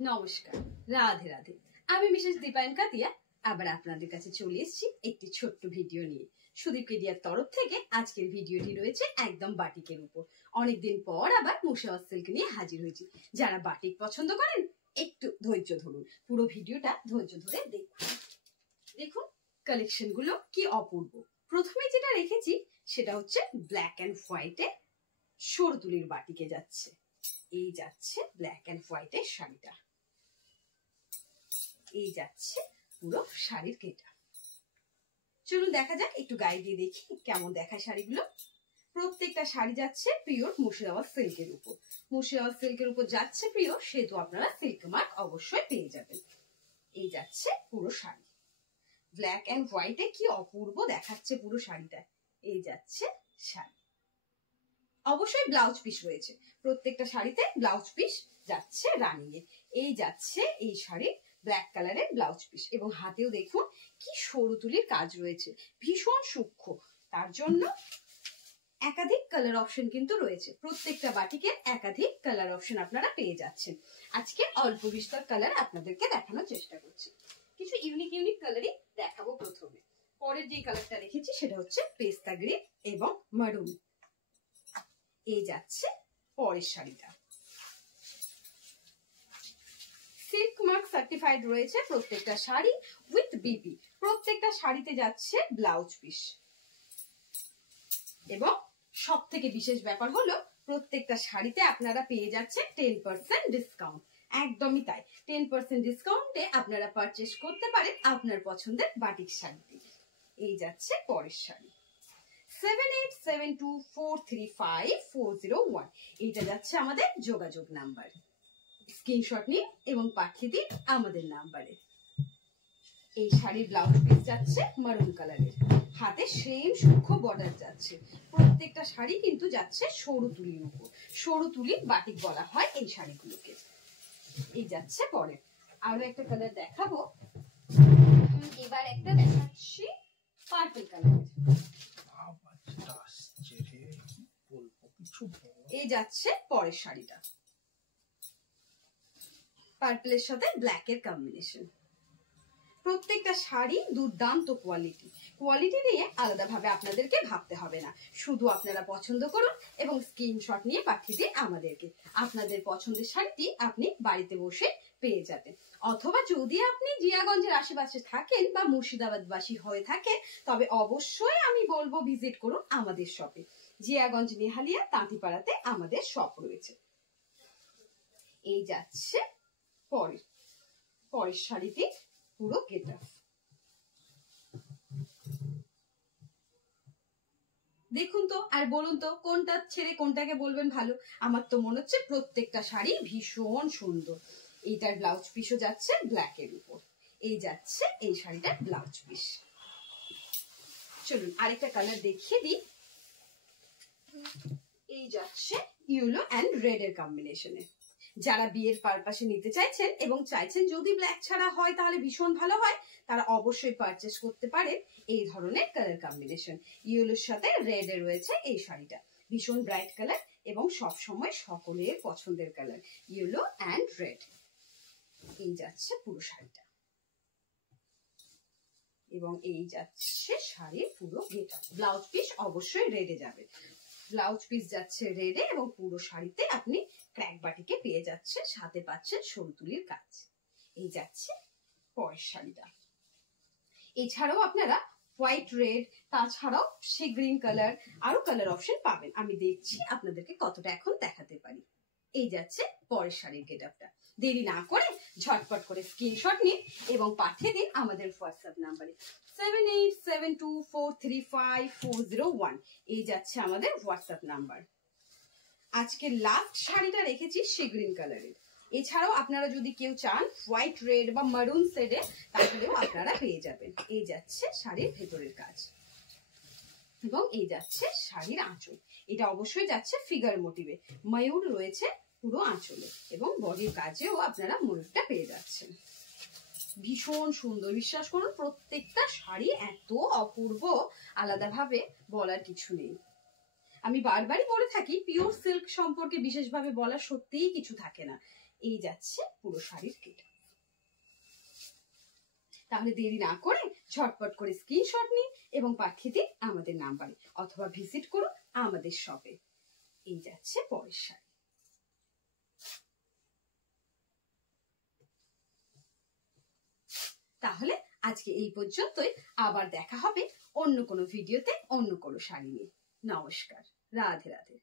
নমস্কার, রাধে রাধে। আমি মিসেস দীপায়ন কাতিয়া আবার আপনাদের কাছে চলে এসেছি একটি ছোট্ট ভিডিও নিয়ে। সুদীপকেডিয়ার তরফ থেকে আজকের ভিডিওটি রয়েছে একদম বাটিকের উপর। অনেকদিন পর আবার মুর্শিদাবাদ সিল্ক নিয়ে হাজির হয়েছি। যারা বাটিক পছন্দ করেন একটু ধৈর্য ধরুন, পুরো ভিডিওটা ধৈর্য ধরে দেখুন। দেখুন কালেকশন গুলো কি অপূর্ব। প্রথমে যেটা রেখেছি সেটা হচ্ছে ব্ল্যাক অ্যান্ড হোয়াইটে সরু তুলির বাটিকে যাচ্ছে। এই যাচ্ছে ব্ল্যাক অ্যান্ড হোয়াইটের শাড়িটা, এই যাচ্ছে পুরো শাড়ির কেটা। চলুন দেখা যাক, একটু গায়ে দিয়ে দেখি কেমন দেখায় শাড়িগুলো। প্রত্যেকটা শাড়ি যাচ্ছে পিওর মুর্শিদাবাদ সিল্কের উপর। মুর্শিদাবাদ সিল্কের উপর যাচ্ছে পিওর, সেহেতু আপনারা সিল্ক মার্ক অবশ্যই পেয়ে যাবেন। এই যাচ্ছে পুরো শাড়ি, ব্ল্যাক অ্যান্ড হোয়াইটে কি অপূর্ব দেখাচ্ছে পুরো শাড়িটা। এই যাচ্ছে শাড়ি, অবশ্যই ব্লাউজ পিস রয়েছে। প্রত্যেকটা শাড়িতে ব্লাউজ পিস যাচ্ছে রানিং এ। এই যাচ্ছে এই শাড়ির ব্ল্যাক কালারের ব্লাউজ পিস, এবং হাতেও দেখুন কি সরু তুলির কাজ রয়েছে, ভীষণ সূক্ষ্ম। তার জন্য একাধিক কালার অপশন কিন্তু রয়েছে। প্রত্যেকটা বাটিকে একাধিক কালার অপশন আপনারা পেয়ে যাচ্ছেন। আজকে অল্প বিস্তর কালার আপনাদেরকে দেখানোর চেষ্টা করছি। কিছু ইউনিক ইউনিক কালারই দেখাবো। প্রথমে পরের যে কালারটা রেখেছি সেটা হচ্ছে পেস্তা গ্রিন এবং মারুন। এই যাচ্ছে পরের শাড়িটা, সিল্ক মার্ক সার্টিফাইড রয়েছে প্রত্যেকটা শাড়ি উইথ বিপি। প্রত্যেকটা শাড়িতে যাচ্ছে ব্লাউজ পিস, এবং সব থেকে বিশেষ ব্যাপার হলো প্রত্যেকটা শাড়িতে আপনারা পেয়ে যাচ্ছেন 10% ডিসকাউন্ট। একদমই তাই, 10% ডিসকাউন্টে আপনারা পারচেস করতে পারেন আপনার পছন্দের বাটিক শাড়িটি। এই যাচ্ছে পরের শাড়ি 7872435401। এইটা যাচ্ছে আমাদের যোগাযোগ নাম্বার। স্ক্রিনশট নিন এবং পাঠিয়ে দিন আমাদের নাম্বারে। এই শাড়ির ব্লাউজ পিস যাচ্ছে মারুন কালারের, হাতে সেম সূক্ষ্ম বর্ডার যাচ্ছে। প্রত্যেকটা শাড়ি কিন্তু যাচ্ছে সরু তুলির উপর। সরু তুলির বাটিক বলা হয় এই শাড়িগুলোকে। এই যাচ্ছে পরে আরো একটা কালার দেখাবো। এবার একটা দেখাচ্ছি পার্পল কালারের। এই যাচ্ছে পরের শাড়িটা, পার্পলের সাথে ব্ল্যাক এর কম্বিনেশন। প্রত্যেকটা শাড়ি দুর্দান্ত কোয়ালিটি। কোয়ালিটি নিয়ে আলাদাভাবে আপনাদেরকে ভাবতে হবে না, শুধু আপনারা পছন্দ করুন এবং স্ক্রিনশট নিয়ে পাঠিয়ে দিন আমাদেরকে। আপনাদের পছন্দের শাড়িটি আপনি বাড়িতে বসে পেয়ে যাবেন। অথবা যদি আপনি জিয়াগঞ্জের আশেপাশে থাকেন বা মুর্শিদাবাদবাসী হয়ে থাকেন, তবে অবশ্যই আমি বলবো ভিজিট করুন আমাদের শপে। জিয়াগঞ্জ নেহালিয়া তাঁতিপাড়াতে আমাদের শপ রয়েছে। এই যাচ্ছে পরের শাড়িটি পুরো গেটআপ। দেখুন তো আর বলুন তো কোনটা ছেড়ে কোনটাকে বলবেন ভালো। আমার তো মনে হচ্ছে প্রত্যেকটা শাড়ি ভীষণ সুন্দর। এইটার ব্লাউজ পিসও যাচ্ছে ব্ল্যাক এর উপর। এই যাচ্ছে এই শাড়িটার ব্লাউজ পিস। চলুন আরেকটা কালার দেখিয়ে দিই। এই যাচ্ছে ইয়েলো অ্যান্ড রেড এর কম্বিনেশনে। যারা বিয়ের পারপাসে নিতে চাইছেন এবং চাইছেন যদি ব্ল্যাক ছাড়া হয় তাহলে ভীষণ ভালো হয়, তারা অবশ্যই পারচেস করতে পারেন এই ধরনের কালার কম্বিনেশন। ইয়েলোর সাথে রেড এ রয়েছে এই শাড়িটা, ভীষণ ব্রাইট কালার এবং সব সময় সকলের পছন্দের কালার ইয়েলো অ্যান্ড রেড। এই যাচ্ছে পুরো শাড়িটা, এবং এই যাচ্ছে শাড়ির পুরো গেটআপ। ব্লাউজ পিস অবশ্যই রেডে যাবে। ব্লাউজ পিস যাচ্ছে রেডে এবং পুরো শাড়িতে আপনি ক্র্যাক বাটিকে পেয়ে যাচ্ছেন, সাথে পাচ্ছেন সরু তুলির কাজ। এই যাচ্ছে পরের শাড়িটা। এছাড়াও আপনারা হোয়াইট রেড, তাছাড়াও সে গ্রিন কালার, আরো কালার অপশন পাবেন। আমি দেখছি আপনাদেরকে কতটা এখন দেখাতে পারি। এই যাচ্ছে পরের শাড়ির গেটআপটা। দেরি না করে ঝটপট করে স্ক্রিনশট নিন এবং পাঠিয়ে দিন আমাদের হোয়াটসঅ্যাপ নাম্বারে 7872435401। এই যাচ্ছে আমাদের হোয়াটসঅ্যাপ নাম্বার। আজকে লাস্ট শাড়িটা রেখেছি সি গ্রিন কালারের। এছাড়াও আপনারা যদি কেউ চান হোয়াইট রেড বা মারুন শেডে, তাহলেও আপনারা পেয়ে যাবেন। এই যাচ্ছে শাড়ির ভেতরের কাজ, এবং এই যাচ্ছে শাড়ির আঁচল। এটা অবশ্যই যাচ্ছে ফিগার মোটিভে, ময়ূর রয়েছে পুরো আঁচলে, এবং বডির কাজেও আপনারা ময়ূরটা পেয়ে যাচ্ছেন। ভীষণ সুন্দর, বিশ্বাস করুন প্রত্যেকটা শাড়ি এত অপূর্ব, আলাদাভাবে বলার কিছু নেই। আমি বারবারই বলে থাকি পিওর সিল্ক সম্পর্কে বিশেষভাবে বলার সত্যিই কিছু থাকে না, এই যাচ্ছে পুরো শাড়ির কেটা। তাহলে দেরি না করে ঝটপট করে স্ক্রিনশট নিন এবং পাঠিয়ে দিন আমাদের নাম্বারে, অথবা ভিজিট করুন আমাদের শপে। এই যাচ্ছে পরের শাড়ি। তাহলে আজকে এই পর্যন্তই, আবার দেখা হবে অন্য কোনো ভিডিওতে অন্য কোনো শাড়ি নিয়ে। নমস্কার, রাধে রাধে।